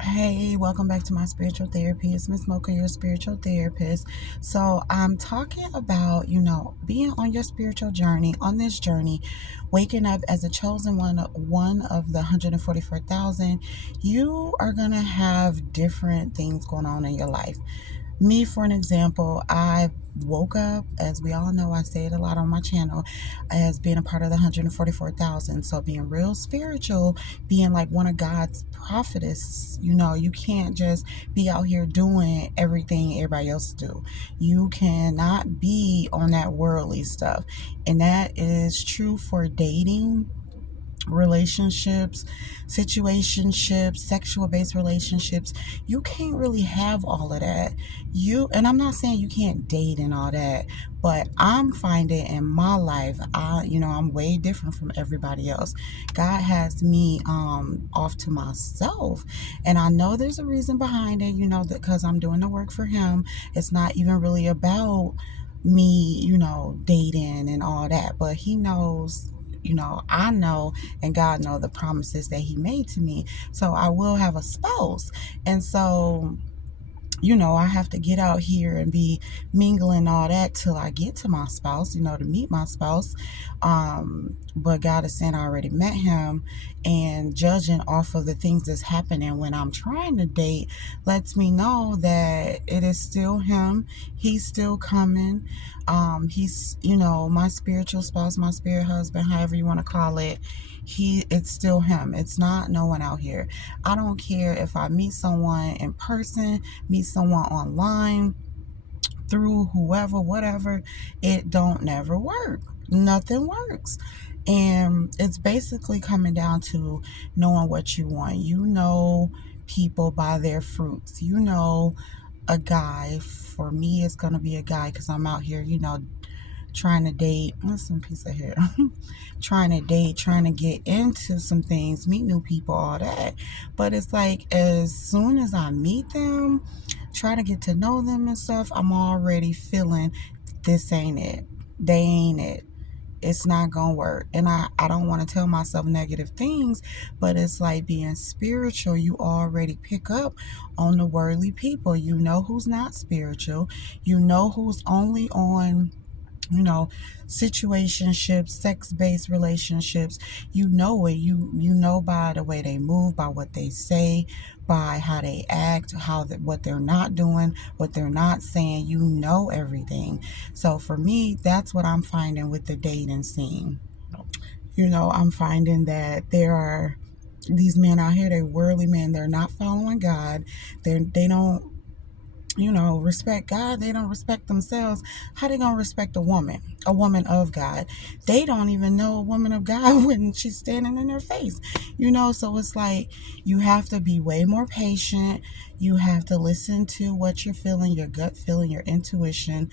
Hey, welcome back to my spiritual therapy. It's Miss Mocha, your spiritual therapist. So I'm talking about, being on your spiritual journey, on this journey, waking up as a chosen one of the 144,000. You are gonna have different things going on in your life. Me, for an example, I woke up, as we all know, I say it a lot on my channel, as being a part of the 144,000. So being real spiritual, being like one of God's prophetess, you can't just be out here doing everything everybody else do. You cannot be on that worldly stuff. And that is true for dating, relationships, situationships, sexual based relationships. You can't really have all of that. And I'm not saying you can't date and all that, but I'm finding in my life, I'm way different from everybody else. God has me off to myself, and I know there's a reason behind it, because I'm doing the work for him. It's not even really about me, dating and all that, but he knows, I know, and God know the promises that he made to me. So I will have a spouse. And so, I have to get out here and be mingling all that till I get to my spouse, to meet my spouse. But God is saying I already met him, and judging off of the things that's happening when I'm trying to date lets me know that it is still him. He's still coming. He's, my spiritual spouse, my spirit husband, however you want to call it. It's still him. It's not no one out here. I don't care if I meet someone in person, meet someone online, through whoever, whatever, it don't never work. Nothing works. And it's basically coming down to knowing what you want. People by their fruits. A guy, for me, it's going to be a guy because I'm out here, trying to date. What's some piece of hair? Trying to date, trying to get into some things, meet new people, all that. But it's like as soon as I meet them, try to get to know them and stuff, I'm already feeling this ain't it. They ain't it. It's not gonna work. And I don't want to tell myself negative things, but it's like being spiritual, you already pick up on the worldly people. You know who's not spiritual. You know who's only on, you know situationships, sex-based relationships. You know it. You know by the way they move, by what they say, by how they act, what they're not doing, what they're not saying. You know everything. So for me, that's what I'm finding with the dating scene. I'm finding that there are these men out here, they're worldly men. They're not following God. They don't, respect God. They don't respect themselves. How they gonna respect a woman of God? They don't even know a woman of God when she's standing in their face. So it's like you have to be way more patient. You have to listen to what you're feeling, your gut feeling, your intuition.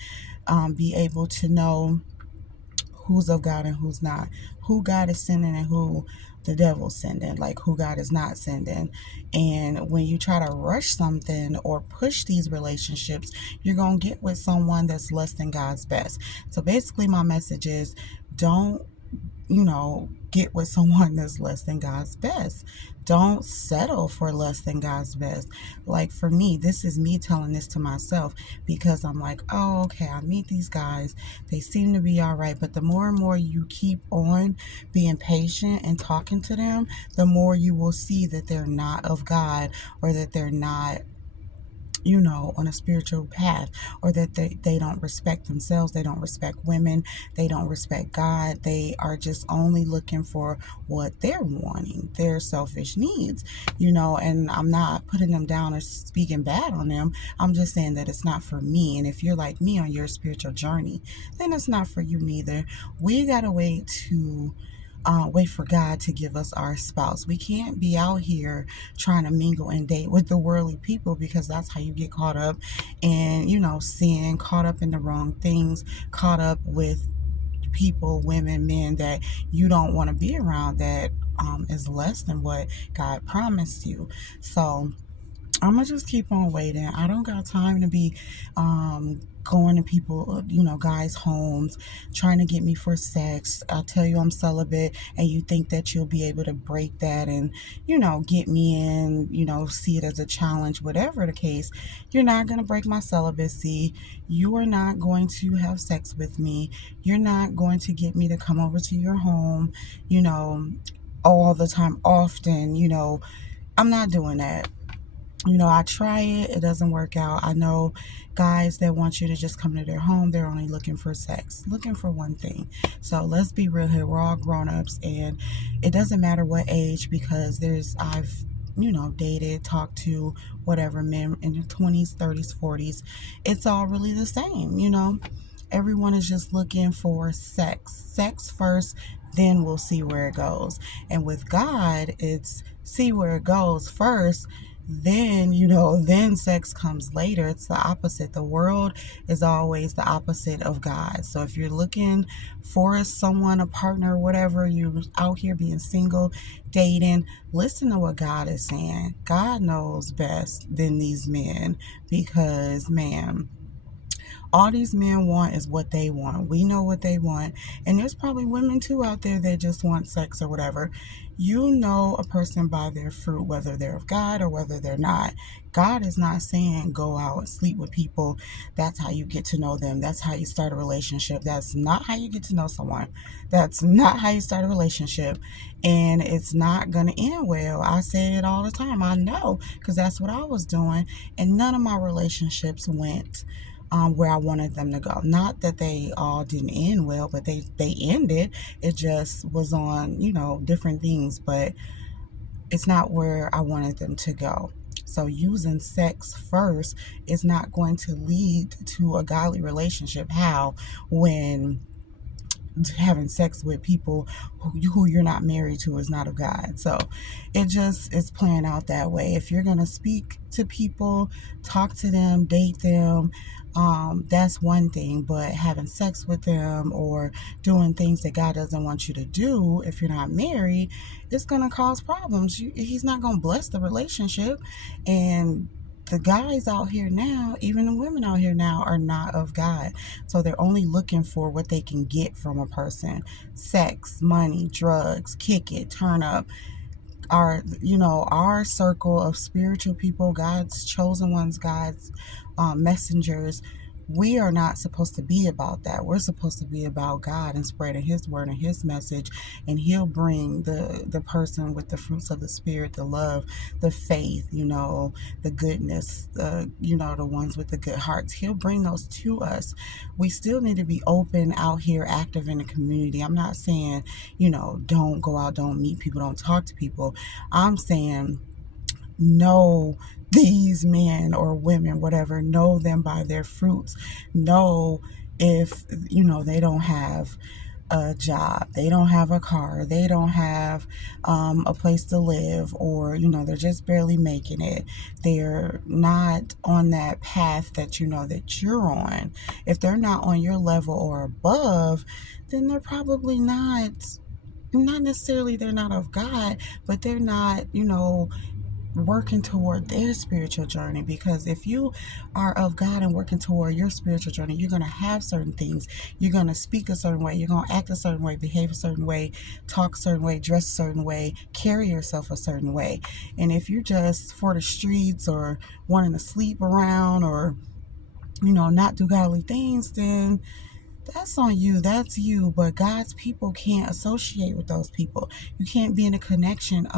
Be able to know who's of God and who's not, who God is sending and who the devil's sending, like who God is not sending. And when you try to rush something or push these relationships, you're going to get with someone that's less than God's best. So basically my message is, don't get with someone that's less than God's best. Don't settle for less than God's best. Like for me, this is me telling this to myself because I'm like, oh, okay, I meet these guys. They seem to be all right. But the more and more you keep on being patient and talking to them, the more you will see that they're not of God, or that they're not on a spiritual path, or that they don't respect themselves, they don't respect women, they don't respect God. They are just only looking for what they're wanting, their selfish needs, and I'm not putting them down or speaking bad on them. I'm just saying that it's not for me. And if you're like me on your spiritual journey, then it's not for you neither. We gotta wait for God to give us our spouse. We can't be out here trying to mingle and date with the worldly people, because that's how you get caught up in, sin, caught up in the wrong things, caught up with people, women, men that you don't want to be around, that is less than what God promised you. So I'm gonna just keep on waiting. I don't got time to be going to people, guys' homes, trying to get me for sex. I tell you I'm celibate, and you think that you'll be able to break that and, get me in, see it as a challenge, whatever the case. You're not gonna break my celibacy. You are not going to have sex with me. You're not going to get me to come over to your home, you know, all the time, often. I'm not doing that. I try it, it doesn't work out. I know guys that want you to just come to their home, they're only looking for sex, looking for one thing. So let's be real here. We're all grown-ups, and it doesn't matter what age, because I've dated, talked to whatever men in their 20s, 30s, 40s. It's all really the same. Everyone is just looking for sex first, then we'll see where it goes. And with God, it's see where it goes first, then then sex comes later. It's the opposite. The world is always the opposite of God. So if you're looking for someone, a partner, whatever, you're out here being single, dating, listen to what God is saying. God knows best than these men, because man, all these men want is what they want. We know what they want. And there's probably women too out there that just want sex or whatever. You know a person by their fruit, whether they're of God or whether they're not. God is not saying go out and sleep with people. That's how you get to know them. That's how you start a relationship. That's not how you get to know someone. That's not how you start a relationship. And it's not going to end well. I say it all the time. I know, because that's what I was doing. And none of my relationships went where I wanted them to go. Not that they all didn't end well, but they ended. It just was on, different things, but it's not where I wanted them to go. So using sex first is not going to lead to a godly relationship. How? When having sex with people who you're not married to is not of God. So it just is playing out that way. If you're going to speak to people, talk to them, date them, that's one thing. But having sex with them or doing things that God doesn't want you to do if you're not married, it's going to cause problems. He's not going to bless the relationship. And the guys out here now, even the women out here now, are not of God. So they're only looking for what they can get from a person. Sex, money, drugs, kick it, turn up. Our circle of spiritual people, God's chosen ones, God's messengers, we are not supposed to be about that. We're supposed to be about God and spreading his word and his message, and he'll bring the person with the fruits of the spirit, the love, the faith, the goodness, the ones with the good hearts. He'll bring those to us. We still need to be open out here, active in the community. I'm not saying, don't go out, don't meet people, don't talk to people. I'm saying know these men or women, whatever, know them by their fruits. Know if, they don't have a job, they don't have a car, they don't have a place to live, or, they're just barely making it. They're not on that path that that you're on. If they're not on your level or above, then they're probably not necessarily they're not of God, but they're not, working toward their spiritual journey. Because if you are of God and working toward your spiritual journey, you're going to have certain things. You're going to speak a certain way. You're going to act a certain way, behave a certain way, talk a certain way, dress a certain way, carry yourself a certain way. And if you're just for the streets or wanting to sleep around or, not do godly things, then that's on you. That's you. But God's people can't associate with those people. You can't be in a connection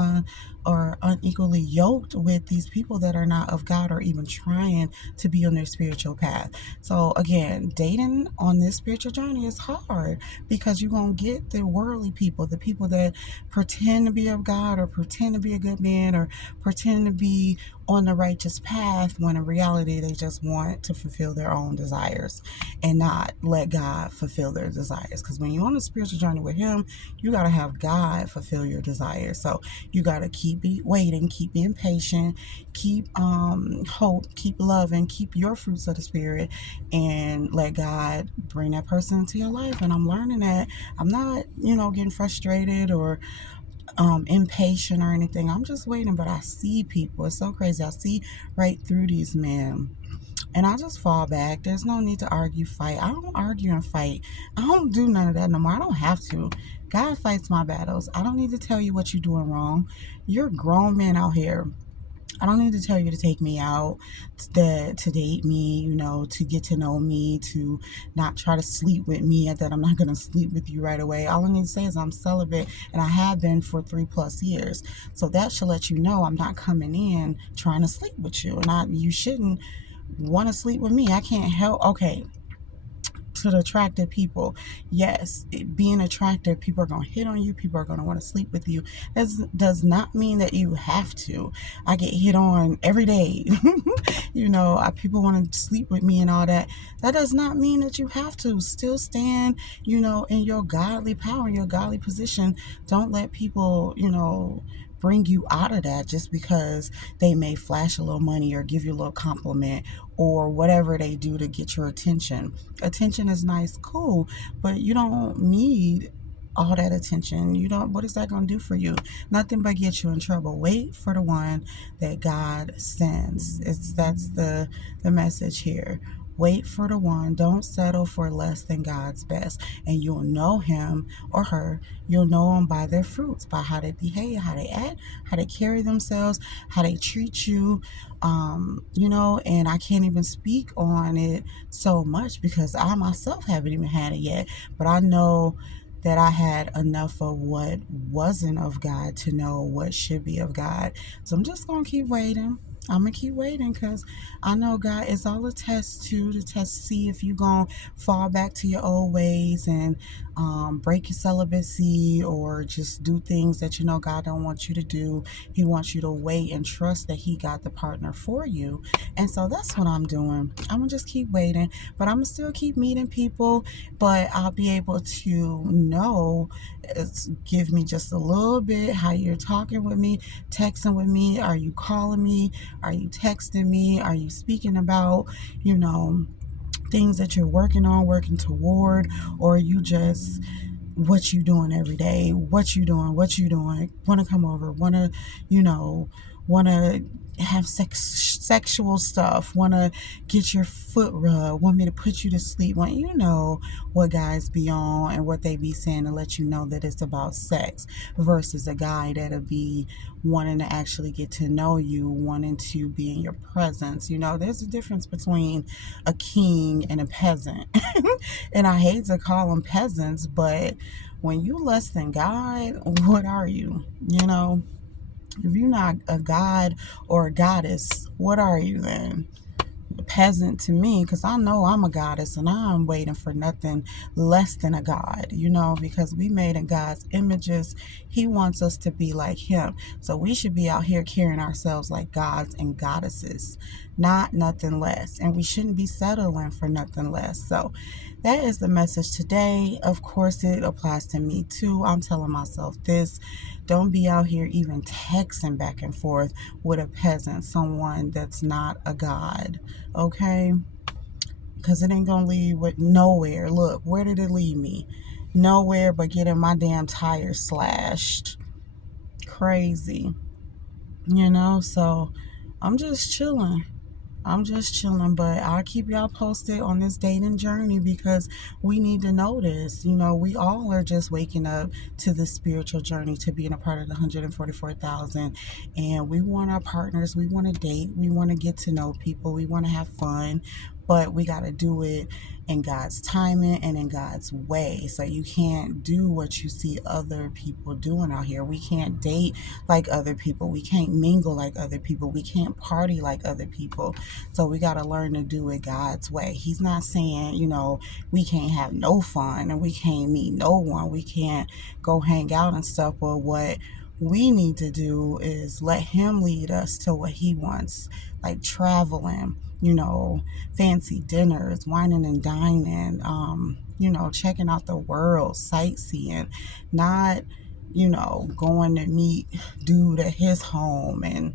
or unequally yoked with these people that are not of God or even trying to be on their spiritual path. So again, dating on this spiritual journey is hard, because you're going to get the worldly people, the people that pretend to be of God or pretend to be a good man or pretend to be on the righteous path, when in reality they just want to fulfill their own desires and not let God fulfill their desires. Because when you're on a spiritual journey with him, you got to have God fulfill your desires. So you got to keep waiting, keep being patient, keep hope, keep loving, keep your fruits of the spirit, and let God bring that person into your life. And I'm learning that. I'm not getting frustrated or impatient or anything. I'm just waiting, but I see people. It's so crazy. I see right through these men. And I just fall back. There's no need to argue, fight. I don't argue and fight. I don't do none of that no more. I don't have to. God fights my battles. I don't need to tell you what you're doing wrong. You're grown men out here. I don't need to tell you to take me out, to date me, to get to know me, to not try to sleep with me, and that I'm not going to sleep with you right away. All I need to say is I'm celibate, and I have been for 3+ years. So that should let you know I'm not coming in trying to sleep with you. And you shouldn't want to sleep with me. I can't help. Okay, to the attractive people. Yes, being attractive, people are going to hit on you. People are going to want to sleep with you. That does not mean that you have to. I get hit on every day. People want to sleep with me and all that. That does not mean that you have to. Still stand, in your godly power, your godly position. Don't let people, bring you out of that just because they may flash a little money or give you a little compliment or whatever they do to get your attention. Attention is nice, cool, but you don't need all that attention. What is that going to do for you? Nothing but get you in trouble. Wait for the one that God sends. That's the message here. Wait for the one. Don't settle for less than God's best. And you'll know him or her. You'll know them by their fruits, by how they behave, how they act, how they carry themselves, how they treat you. And I can't even speak on it so much because I myself haven't even had it yet. But I know that I had enough of what wasn't of God to know what should be of God. So I'm just going to keep waiting. I'm going to keep waiting because I know God is all a test too, to test, see if you're going to fall back to your old ways and break your celibacy or just do things that God don't want you to do. He wants you to wait and trust that he got the partner for you. And so that's what I'm doing. I'm going to just keep waiting, but I'm going to still keep meeting people, but I'll be able to know, give me just a little bit how you're talking with me, texting with me. Are you calling me? Are you texting me? Are you speaking about, things that you're working on, working toward, or are you just what you doing every day? What you doing? Want to come over? Want to have sexual stuff? Want to get your foot rubbed? Want me to put you to sleep? What guys be on and what they be saying to let you know that it's about sex versus a guy that'll be wanting to actually get to know you, wanting to be in your presence. There's a difference between a king and a peasant. And I hate to call them peasants, but when you less than God, what are you? If you're not a god or a goddess, what are you then? Peasant to me, because I know I'm a goddess and I'm waiting for nothing less than a god, because we made in God's images. He wants us to be like him. So we should be out here carrying ourselves like gods and goddesses, not nothing less. And we shouldn't be settling for nothing less. So that is the message today. Of course, it applies to me too. I'm telling myself this. Don't be out here even texting back and forth with a peasant, someone that's not a god. Okay? Because it ain't going to lead with nowhere. Look, where did it lead me? Nowhere but getting my damn tires slashed. Crazy. So I'm just chilling. But I'll keep y'all posted on this dating journey because we need to know this. We all are just waking up to this spiritual journey, to being a part of the 144,000. And we want our partners. We want to date. We want to get to know people. We want to have fun. But we got to do it in God's timing and in God's way. So you can't do what you see other people doing out here. We can't date like other people. We can't mingle like other people. We can't party like other people. So we got to learn to do it God's way. He's not saying, we can't have no fun and we can't meet no one. We can't go hang out and stuff. But what we need to do is let him lead us to what he wants, like traveling, fancy dinners, whining and dining, checking out the world, sightseeing, not, going to meet dude at his home and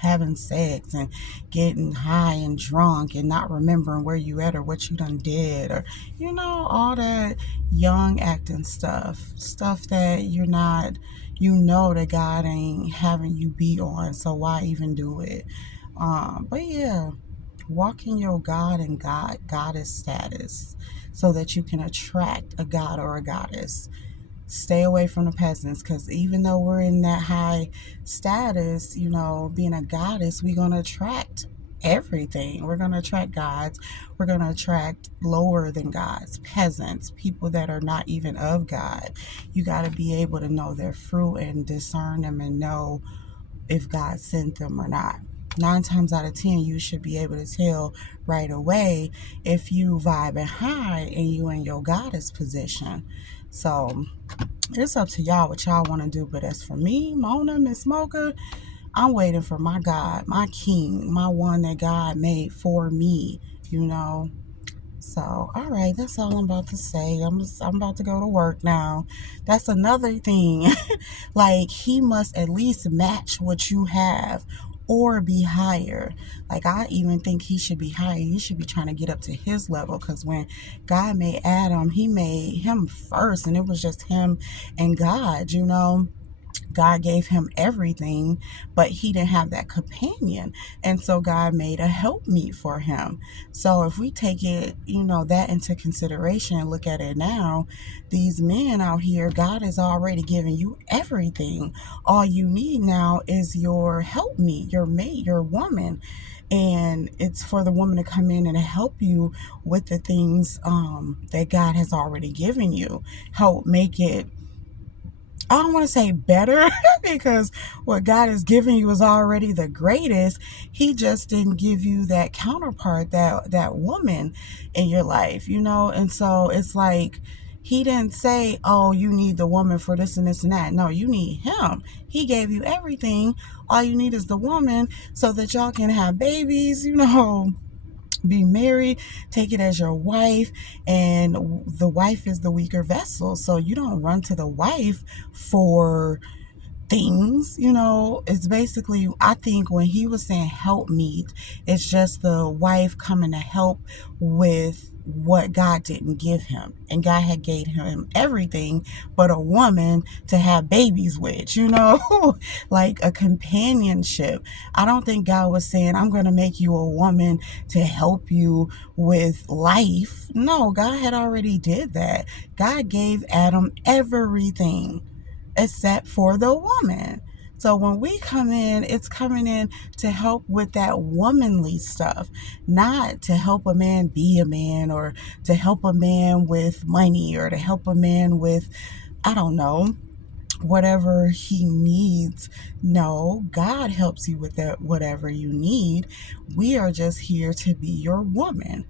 having sex and getting high and drunk and not remembering where you at or what you done did, or all that young acting stuff that you're not, that God ain't having you be on, so why even do it? But yeah, walk in your God and goddess status so that you can attract a god or a goddess. Stay away from the peasants, because even though we're in that high status, being a goddess, we're going to attract everything. We're going to attract gods. We're going to attract lower than gods, peasants, people that are not even of God. You got to be able to know their fruit and discern them and know if God sent them or not. 9 times out of 10, you should be able to tell right away if you vibing high and you in your goddess position. So it's up to y'all what y'all want to do. But as for me, Mona, Miss Mocha, I'm waiting for my God, my king, my one that God made for me, you know. So, all right, that's all I'm about to say. I'm about to go to work now. That's another thing. Like, he must at least match what you have or be higher. Like, I even think he should be higher. You should be trying to get up to his level, because when God made Adam, he made him first, and it was just him and God. God gave him everything, but he didn't have that companion. And so God made a helpmeet for him. So if we take it, that into consideration and look at it now, these men out here, God has already given you everything. All you need now is your helpmeet, your mate, your woman. And it's for the woman to come in and help you with the things that God has already given you. Help make it, I don't want to say better, because what God has given you is already the greatest. He just didn't give you that counterpart, that woman in your life. And so it's like, he didn't say, oh, you need the woman for this and this and that. No, you need him. He gave you everything. All you need is the woman so that y'all can have babies, be married, take it as your wife, and the wife is the weaker vessel. So you don't run to the wife for things. It's basically, I think when he was saying help meet, it's just the wife coming to help with what God didn't give him. And God had gave him everything but a woman to have babies with, like a companionship. I don't think God was saying, I'm going to make you a woman to help you with life. No, God had already did that. God gave Adam everything except for the woman. So when we come in, it's coming in to help with that womanly stuff, not to help a man be a man, or to help a man with money, or to help a man with, I don't know, whatever he needs. No, God helps you with that, whatever you need. We are just here to be your woman.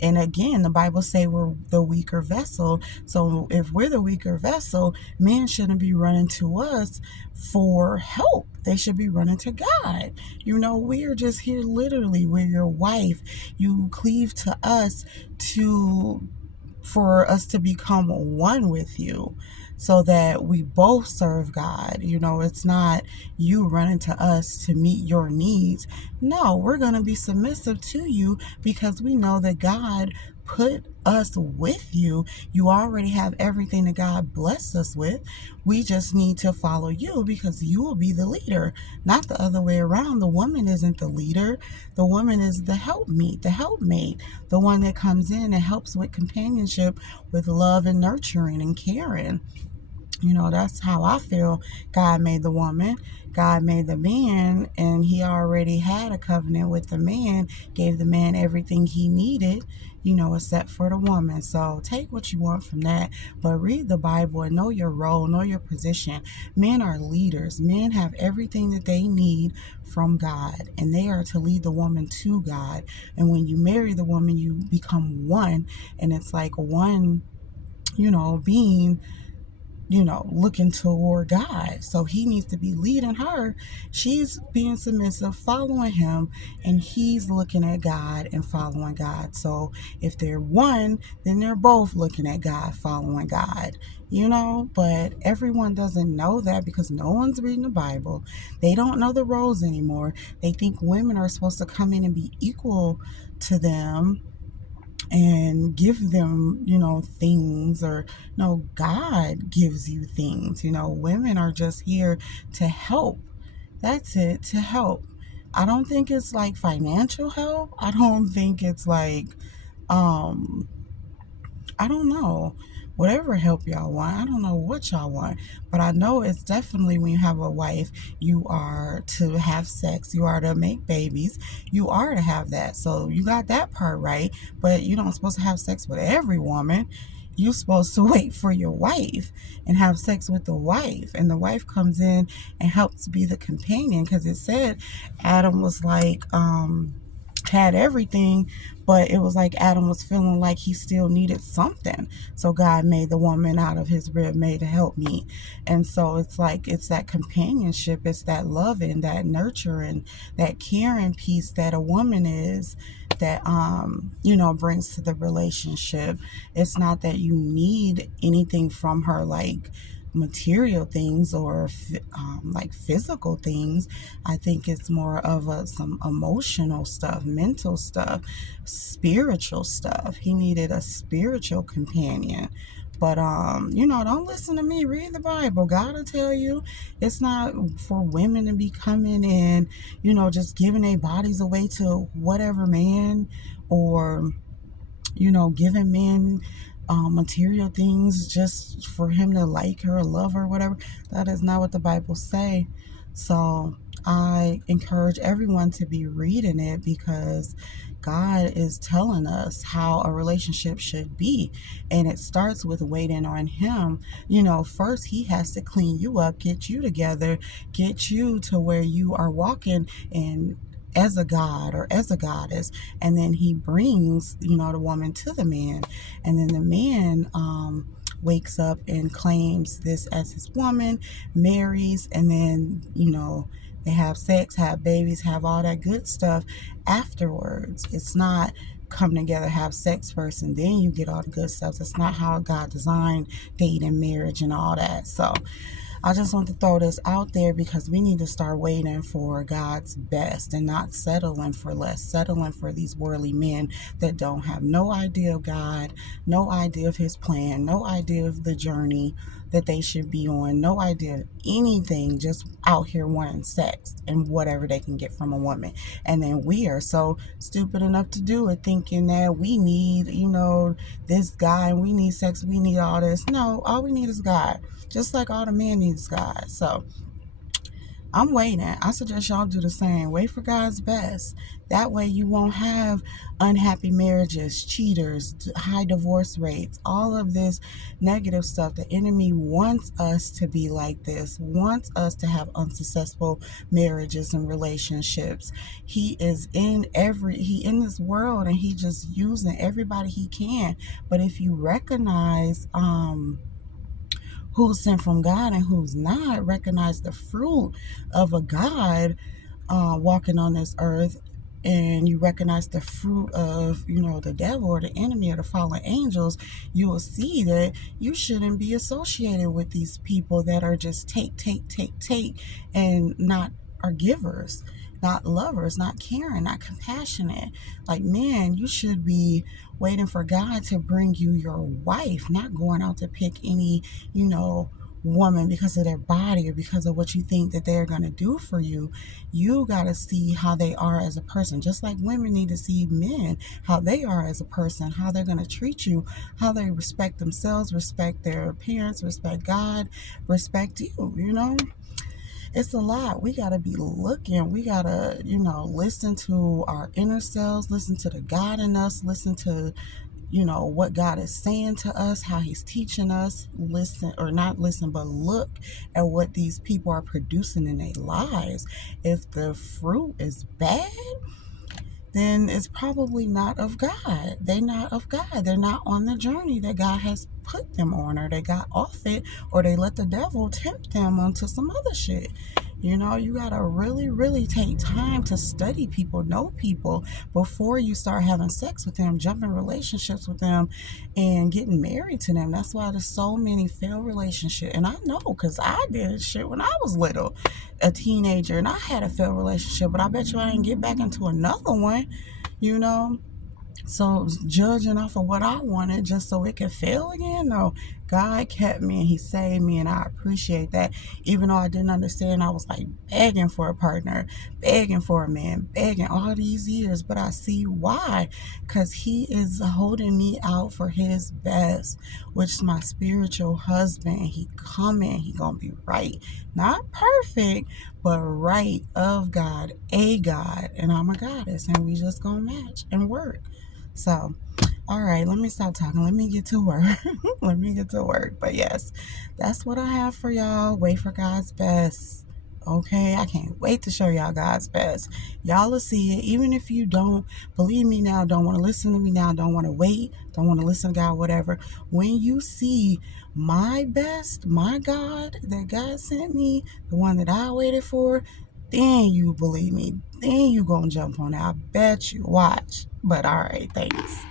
And again, the Bible say we're the weaker vessel. So if we're the weaker vessel, men shouldn't be running to us for help. They should be running to God. We are just here literally. We're your wife. You cleave to us for us to become one with you, so that we both serve God. It's not you running to us to meet your needs. No, we're going to be submissive to you, because we know that God put us with you. You already have everything that God blessed us with. We just need to follow you, because you will be the leader, not the other way around. The woman isn't the leader. The woman is the helpmeet, the helpmate, the one that comes in and helps with companionship, with love and nurturing and caring. That's how I feel God made the woman. God made the man, and he already had a covenant with the man, gave the man everything he needed, except for the woman. So take what you want from that, but read the Bible and know your role, know your position. Men are leaders. Men have everything that they need from God, and they are to lead the woman to God. And when you marry the woman, you become one, and it's like one, being looking toward God. So he needs to be leading her. She's being submissive, following him, and he's looking at God and following God. So if they're one, then they're both looking at God, following God. But everyone doesn't know that because no one's reading the Bible. They don't know the roles anymore. They think women are supposed to come in and be equal to them and give them, things, or no, God gives you things. Women are just here to help. That's it, to help. I don't think it's like financial help. I don't think it's like, um, I don't know. Whatever help y'all want, I don't know what y'all want, but I know it's definitely when you have a wife, you are to have sex, you are to make babies, you are to have that. So you got that part right, but you don't supposed to have sex with every woman. You're supposed to wait for your wife and have sex with the wife, and the wife comes in and helps be the companion, because it said Adam was like, had everything, but it was like Adam was feeling like he still needed something. So God made the woman out of his rib, made a helpmeet. And so it's like, it's that companionship, it's that loving, that nurturing, that caring piece that a woman is, that brings to the relationship. It's not that you need anything from her, like material things, or like physical things. I think it's more of some emotional stuff, mental stuff, spiritual stuff. He needed a spiritual companion. But don't listen to me. Read the Bible. God will tell you it's not for women to be coming in, just giving their bodies away to whatever man, or giving men material things just for him to like her or love her, whatever. That is not what the Bible say. So I encourage everyone to be reading it, because God is telling us how a relationship should be. And it starts with waiting on him. First he has to clean you up, get you together, get you to where you are walking in as a god or as a goddess, and then he brings the woman to the man, and then the man wakes up and claims this as his woman, marries, and then they have sex, have babies, have all that good stuff afterwards. It's not come together, have sex first, and then you get all the good stuff. That's not how God designed dating, marriage, and all that. So I just want to throw this out there, because we need to start waiting for God's best and not settling for less, settling for these worldly men that don't have no idea of God, no idea of his plan, no idea of the journey that they should be on, no idea of anything, just out here wanting sex and whatever they can get from a woman. And then we are so stupid enough to do it, thinking that we need, this guy, and we need sex, we need all this. No, all we need is God. Just like all the men needs God. So I'm waiting. I suggest y'all do the same. Wait for God's best. That way you won't have unhappy marriages, cheaters, high divorce rates, all of this negative stuff. The enemy wants us to be like this, wants us to have unsuccessful marriages and relationships. He is in this world, and he just using everybody he can. But if you recognize who's sent from God and who's not, recognize the fruit of a God walking on this earth, and you recognize the fruit of, the devil or the enemy or the fallen angels, you will see that you shouldn't be associated with these people that are just take, and not are givers, not lovers, not caring, not compassionate. Like, man, you should be waiting for God to bring you your wife, not going out to pick any, woman because of their body or because of what you think that they're going to do for you. You got to see how they are as a person, just like women need to see men, how they are as a person, how they're going to treat you, how they respect themselves, respect their parents, respect God, respect you. It's a lot. We got to be looking. We got to, listen to our inner selves, listen to the God in us, listen to, what God is saying to us, how he's teaching us. Listen, or not listen, but look at what these people are producing in their lives. If the fruit is bad, then it's probably not of God. They're not of God. They're not on the journey that God has put them on, or they got off it, or they let the devil tempt them onto some other shit. You know, you gotta really, really take time to study people, know people before you start having sex with them, jump in relationships with them, and getting married to them. That's why there's so many failed relationships. And I know, because I did shit when I was little, a teenager, and I had a failed relationship, but I bet you I didn't get back into another one, you know? So judging off of what I wanted just so it could fail again? No, God kept me and He saved me, and I appreciate that. Even though I didn't understand, I was like begging for a partner, begging for a man, begging all these years. But I see why, because He is holding me out for His best, which is my spiritual husband. He coming, He gonna be right, not perfect, but right, of God, a God, and I'm a goddess, and we just gonna match and work. So, all right, let me stop talking. Let me get to work. Let me get to work. But yes, that's what I have for y'all. Wait for God's best. Okay, I can't wait to show y'all God's best. Y'all will see it. Even if you don't believe me now, don't want to listen to me now, don't want to wait, don't want to listen to God, whatever. When you see my best, my God that God sent me, the one that I waited for, then you believe me. Then you gonna jump on it. I bet you. Watch. But all right, thanks.